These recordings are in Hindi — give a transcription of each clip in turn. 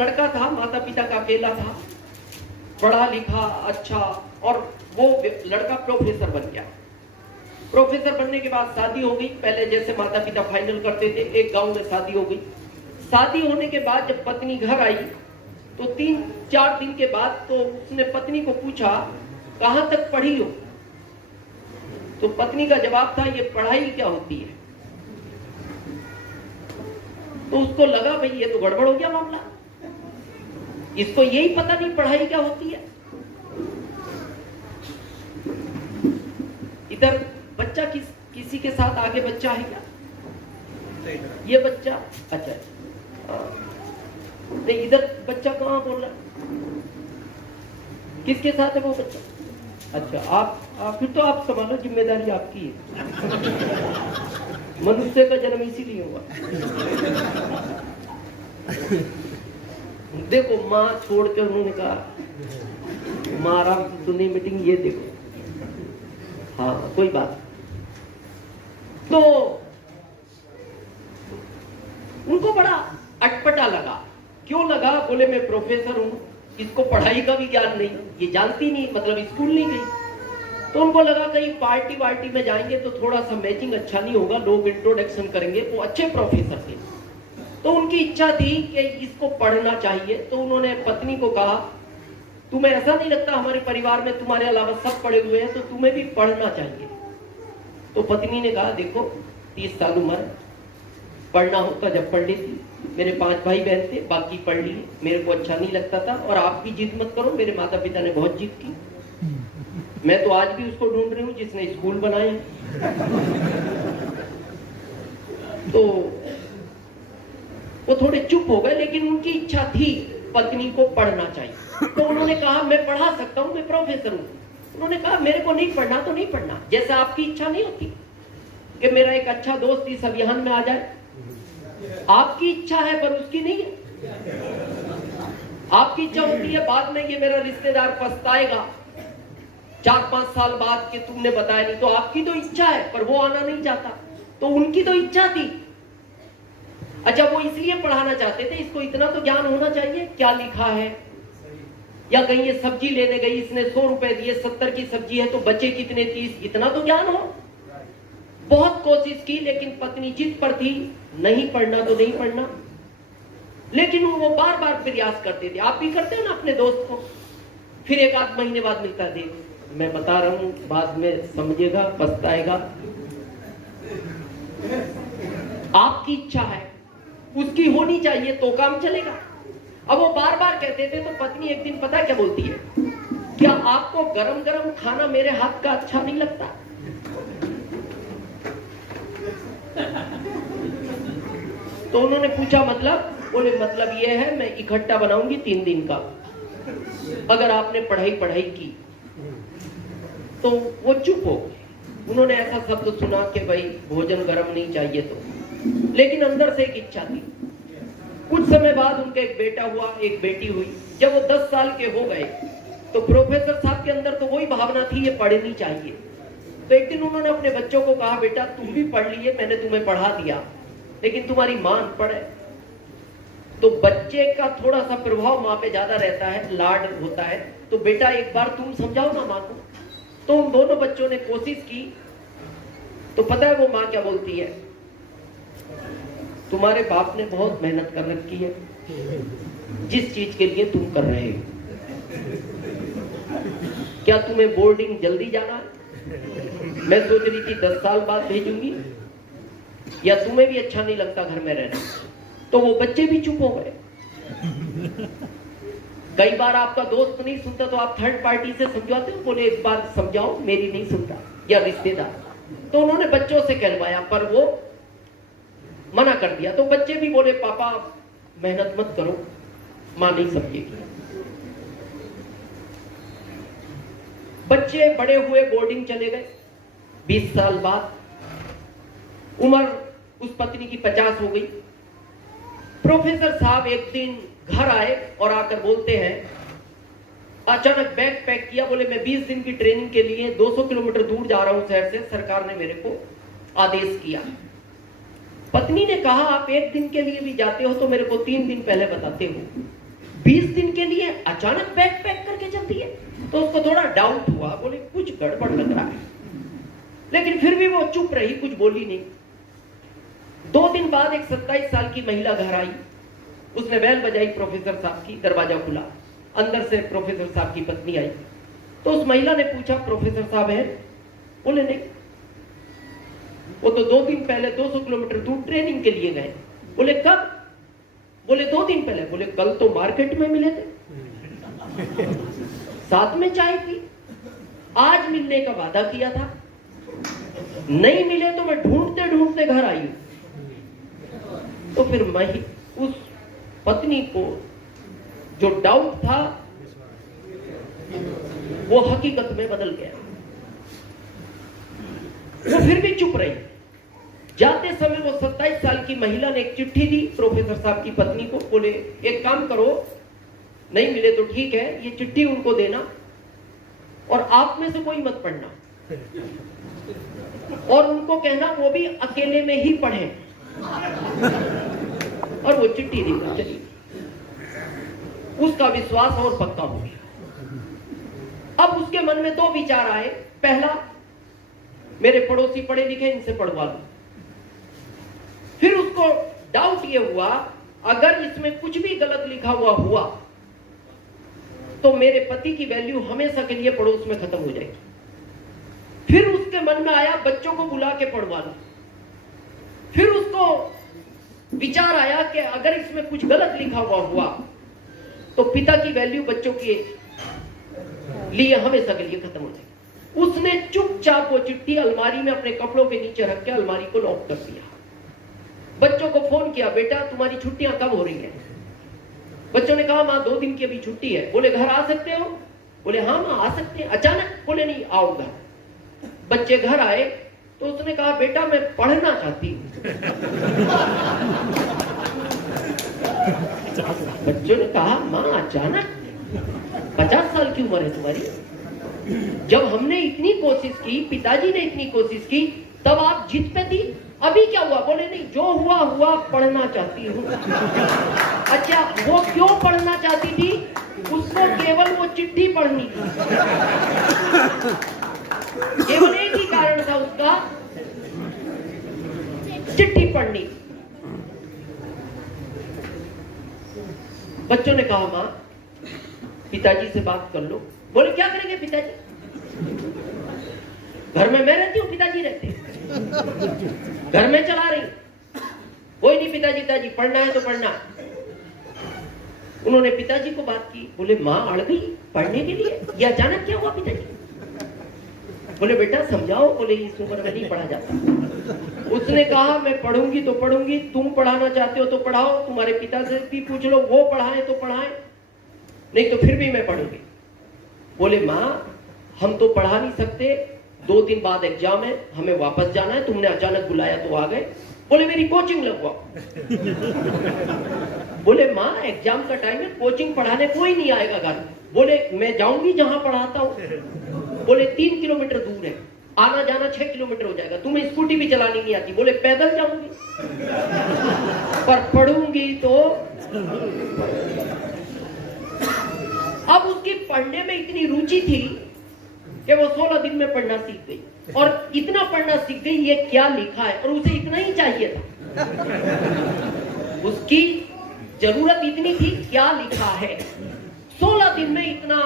लड़का था, माता पिता का अकेला था, पढ़ा लिखा अच्छा, और वो लड़का प्रोफेसर बन गया। प्रोफेसर बनने के बाद शादी हो गई। पहले जैसे माता पिता फाइनल करते थे, एक गांव में शादी हो गई। शादी होने के बाद जब पत्नी घर आई तो 3-4 दिन के बाद तो उसने पत्नी को पूछा, कहां तक पढ़ी हो? तो पत्नी का जवाब था, ये पढ़ाई क्या होती है? तो उसको लगा भाई ये तो गड़बड़ हो गया मामला, इसको यही पता नहीं पढ़ाई क्या होती है। इधर बच्चा किसी के साथ आगे बच्चा है क्या? ये बच्चा अच्छा नहीं, इधर बच्चा कहाँ बोल रहा? किसके साथ है वो बच्चा? अच्छा आप फिर तो आप संभालो, जिम्मेदारी आपकी है। मनुष्य का जन्म इसीलिए हुआ। देखो माँ छोड़कर उन्होंने कहा, माँ आराम से सुनी मीटिंग, ये देखो हाँ कोई बात। तो उनको बड़ा अटपटा लगा। क्यों लगा? बोले मैं प्रोफेसर हूं, इसको पढ़ाई का भी ज्ञान नहीं, ये जानती नहीं, मतलब स्कूल नहीं गई। तो उनको लगा कहीं पार्टी वार्टी में जाएंगे तो थोड़ा सा मैचिंग अच्छा नहीं होगा, लोग इंट्रोडक्शन करेंगे। वो अच्छे प्रोफेसर थे, तो उनकी इच्छा थी कि इसको पढ़ना चाहिए। तो उन्होंने पत्नी को कहा, तुम्हें ऐसा नहीं लगता हमारे परिवार में तुम्हारे अलावा सब पढ़े हुए हैं, तो तुम्हें भी पढ़ना चाहिए? तो पत्नी ने कहा, देखो 30 साल उम्र, पढ़ना होता जब पढ़ लेती। मेरे 5 भाई बहन थे, बाकी पढ़ लिए, मेरे को अच्छा नहीं लगता था। और आप भी जिद मत करो, मेरे माता पिता ने बहुत जिद की। मैं तो आज भी उसको ढूंढ रही हूँ जिसने स्कूल बनाए। तो वो थोड़े चुप हो गए, लेकिन उनकी इच्छा थी पत्नी को पढ़ना चाहिए। तो उन्होंने कहा, मैं पढ़ा सकता हूँ, मैं प्रोफेसर हूँ। उन्होंने कहा, मेरे को नहीं पढ़ना तो नहीं पढ़ना, जैसा आपकी इच्छा नहीं होती कि मेरा एक अच्छा दोस्त इस अभियान में आ जाए। आपकी इच्छा है पर उसकी नहीं है। आपकी इच्छा होती है बाद में ये मेरा रिश्तेदार पछताएगा 4-5 साल बाद कि तुमने बताया नहीं। तो आपकी तो इच्छा है पर वो आना नहीं चाहता। तो उनकी तो इच्छा थी। अच्छा, वो इसलिए पढ़ाना चाहते थे, इसको इतना तो ज्ञान होना चाहिए क्या लिखा है, या कहीं ये सब्जी लेने गई, इसने 100 रुपए दिए, 70 की सब्जी है तो बचे कितने 30, इतना तो ज्ञान हो। बहुत कोशिश की लेकिन पत्नी जिद पर थी, नहीं पढ़ना तो नहीं पढ़ना। लेकिन वो बार बार प्रयास करते थे। आप भी करते हो ना अपने दोस्त को, फिर 1-8 महीने बाद मिलता है, देख मैं बता रहा हूं, बाद में समझेगा, पछताएगा। आपकी इच्छा है, उसकी होनी चाहिए तो काम चलेगा। अब वो बार बार कहते थे तो पत्नी एक दिन पता क्या बोलती है, क्या आपको गरम गरम खाना मेरे हाथ का अच्छा नहीं लगता? तो उन्होंने पूछा मतलब? बोले मतलब ये है मैं इकट्ठा बनाऊंगी 3 दिन का, अगर आपने पढ़ाई की। तो वो चुप हो गए। उन्होंने ऐसा शब्द सुना कि भाई भोजन गरम नहीं चाहिए तो, लेकिन अंदर से एक इच्छा थी। कुछ समय बाद उनका एक बेटा हुआ, एक बेटी हुई। जब वो 10 साल के हो गए तो प्रोफेसर साहब के अंदर तो वही भावना थी, ये पढ़नी चाहिए। तो एक दिन उन्होंने अपने बच्चों को कहा, बेटा तुम भी पढ़ लिए, मैंने तुम्हें पढ़ा दिया, लेकिन तुम्हारी मां अनपढ़ है। तो बच्चे का थोड़ा सा प्रभाव माँ पे ज्यादा रहता है, लाड होता है। तो बेटा एक बार तुम समझाओ ना माँ को। तो उन दोनों बच्चों ने कोशिश की। तो पता है वो माँ क्या बोलती है, तुम्हारे बाप ने बहुत मेहनत कर रखी है जिस चीज के लिए तुम कर रहे हो। क्या तुम्हें बोर्डिंग जल्दी जाना है? मैं सोच रही थी 10 साल बाद भेजूंगी, या तुम्हें भी अच्छा नहीं लगता घर में रहना? तो वो बच्चे भी चुप हो गए। कई बार आपका दोस्त नहीं सुनता तो आप थर्ड पार्टी से समझाते हो, बोले एक बार समझाओ, मेरी नहीं सुनता, या रिश्तेदार। तो उन्होंने बच्चों से कहलवाया पर वो मना कर दिया। तो बच्चे भी बोले पापा मेहनत मत करो, मां नहीं समझेगी। बच्चे बड़े हुए, बोर्डिंग चले गए। 20 साल बाद उम्र उस पत्नी की 50 हो गई। प्रोफेसर साहब एक दिन घर आए और आकर बोलते हैं, अचानक बैग पैक किया, बोले मैं 20 दिन की ट्रेनिंग के लिए 200 किलोमीटर दूर जा रहा हूं शहर से, सरकार ने मेरे को आदेश किया। पत्नी ने कहा, आप 1 दिन के लिए भी जाते हो तो मेरे को 3 दिन पहले बताते हो। 20 दिन के लिए अचानक बैग पैक करके चलती है। तो उसको थोड़ा डाउट हुआ, बोले कुछ गड़बड़ लग रहा है, लेकिन फिर भी वो चुप रही, कुछ बोली नहीं। 2 दिन बाद एक 27 साल की महिला घर आई, उसने बेल बजाई प्रोफेसर साहब की, दरवाजा खुला, अंदर से प्रोफेसर साहब की पत्नी आई। तो उस महिला ने पूछा, प्रोफेसर साहब है? बोले नहीं, वो तो 2 दिन पहले 200 किलोमीटर दूर ट्रेनिंग के लिए गए। बोले कब? बोले 2 दिन पहले। बोले कल तो मार्केट में मिले थे, साथ में चाय पी, आज मिलने का वादा किया था, नहीं मिले तो मैं ढूंढते ढूंढते घर आई हूं। तो फिर मैं उस पत्नी को जो डाउट था वो हकीकत में बदल गया। वो फिर भी चुप रही। जाते समय वो 27 साल की महिला ने एक चिट्ठी दी प्रोफेसर साहब की पत्नी को। बोले एक काम करो, नहीं मिले तो ठीक है, ये चिट्ठी उनको देना और आप में से कोई मत पढ़ना, और उनको कहना वो भी अकेले में ही पढ़ें। और वो चिट्ठी देकर चली। उसका विश्वास और पक्का हो गया। अब उसके मन में 2 विचार आए। पहला, मेरे पड़ोसी पढ़े लिखे, इनसे पढ़वा लो। फिर उसको डाउट ये हुआ, अगर इसमें कुछ भी गलत लिखा हुआ तो मेरे पति की वैल्यू हमेशा के लिए पड़ोस में खत्म हो जाएगी। फिर उसके मन में आया, बच्चों को बुला के पढ़वा लो। फिर उसको विचार आया कि अगर इसमें कुछ गलत लिखा हुआ तो पिता की वैल्यू बच्चों के लिए हमेशा के लिए खत्म हो जाएगी। उसने चुपचाप वो चिट्ठी अलमारी में अपने कपड़ों के नीचे रख के अलमारी को लॉक कर दिया। बच्चों को फोन किया, बेटा तुम्हारी छुट्टियां कब हो रही हैं? बच्चों ने कहा मां 2 दिन की अभी छुट्टी है। बोले घर आ सकते हो? बोले हाँ मां आ सकते हैं। अचानक? बोले नहीं, आओ घर। बच्चे घर आए तो उसने कहा, बेटा मैं पढ़ना चाहती हूं। बच्चों ने कहा, मां अचानक? 50 साल की उम्र है तुम्हारी, जब हमने इतनी कोशिश की, पिताजी ने इतनी कोशिश की, तब आप जिद पे थी, अभी क्या हुआ? बोले नहीं, जो हुआ हुआ, पढ़ना चाहती हूँ। अच्छा, वो क्यों पढ़ना चाहती थी? उसको केवल वो चिट्ठी पढ़नी थी, केवल एक ही कारण था उसका, चिट्ठी पढ़नी। बच्चों ने कहा, मां पिताजी से बात कर लो। बोले क्या करेंगे पिताजी? घर में मैं रहती हूँ, पिताजी रहते हैं, घर में चला रही। कोई नहीं पिताजी, पढ़ना है तो पढ़ना। उन्होंने पिताजी को बात की। बोले मां अड़ गई पढ़ने के लिए, ये अचानक क्या हुआ पिताजी? बोले बेटा समझाओ। बोले इस उम्र में नहीं पढ़ा जाता। उसने कहा, मैं पढ़ूंगी तो पढ़ूंगी, तुम पढ़ाना चाहते हो तो पढ़ाओ, तुम्हारे पिता से भी पूछ लो, वो पढ़ाए तो पढ़ाए, नहीं तो फिर भी मैं पढ़ूंगी। बोले मां हम तो पढ़ा नहीं सकते, 2 दिन बाद एग्जाम है, हमें वापस जाना है, तुमने अचानक बुलाया तो आ गए। बोले मेरी कोचिंग लगवाओ। बोले मां एग्जाम का टाइम है, कोचिंग पढ़ाने कोई नहीं आएगा घर। बोले मैं जाऊंगी जहां पढ़ाता हूं। बोले 3 किलोमीटर दूर है, आना जाना 6 किलोमीटर हो जाएगा, तुम्हें स्कूटी भी चलानी नहीं आती। बोले पैदल जाऊंगी, पर पढ़ूंगी तो। अब उसकी पढ़ने में इतनी रुचि थी कि वो 16 दिन में पढ़ना सीख गई, और इतना पढ़ना सीख गई ये क्या लिखा है, और उसे इतना ही चाहिए था। उसकी जरूरत इतनी थी, क्या लिखा है। 16 दिन में इतना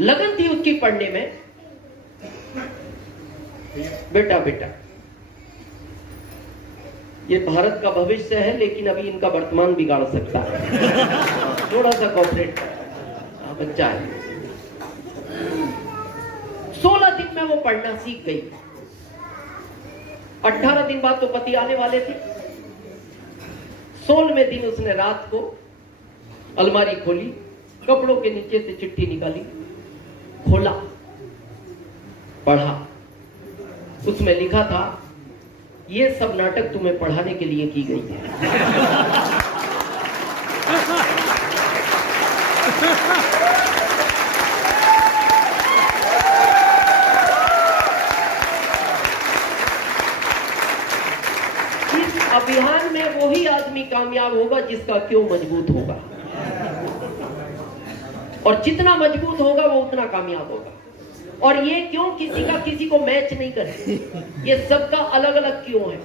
लगन थी उसकी पढ़ने में। बेटा ये भारत का भविष्य है, लेकिन अभी इनका वर्तमान बिगाड़ सकता है। थोड़ा सा कॉपरेट बच्चा है। 16 दिन में वो पढ़ना सीख गई। 18 दिन बाद तो पति आने वाले थे। 16वें दिन उसने रात को अलमारी खोली, कपड़ों के नीचे से चिट्ठी निकाली, खोला, पढ़ा। उसमें लिखा था, ये सब नाटक तुम्हें पढ़ाने के लिए की गई है। इस अभियान में वही आदमी कामयाब होगा जिसका क्यों मजबूत होगा। और जितना मजबूत होगा वो उतना कामयाब होगा। और ये क्यों किसी का किसी को मैच नहीं करे, ये सबका अलग अलग क्यों है।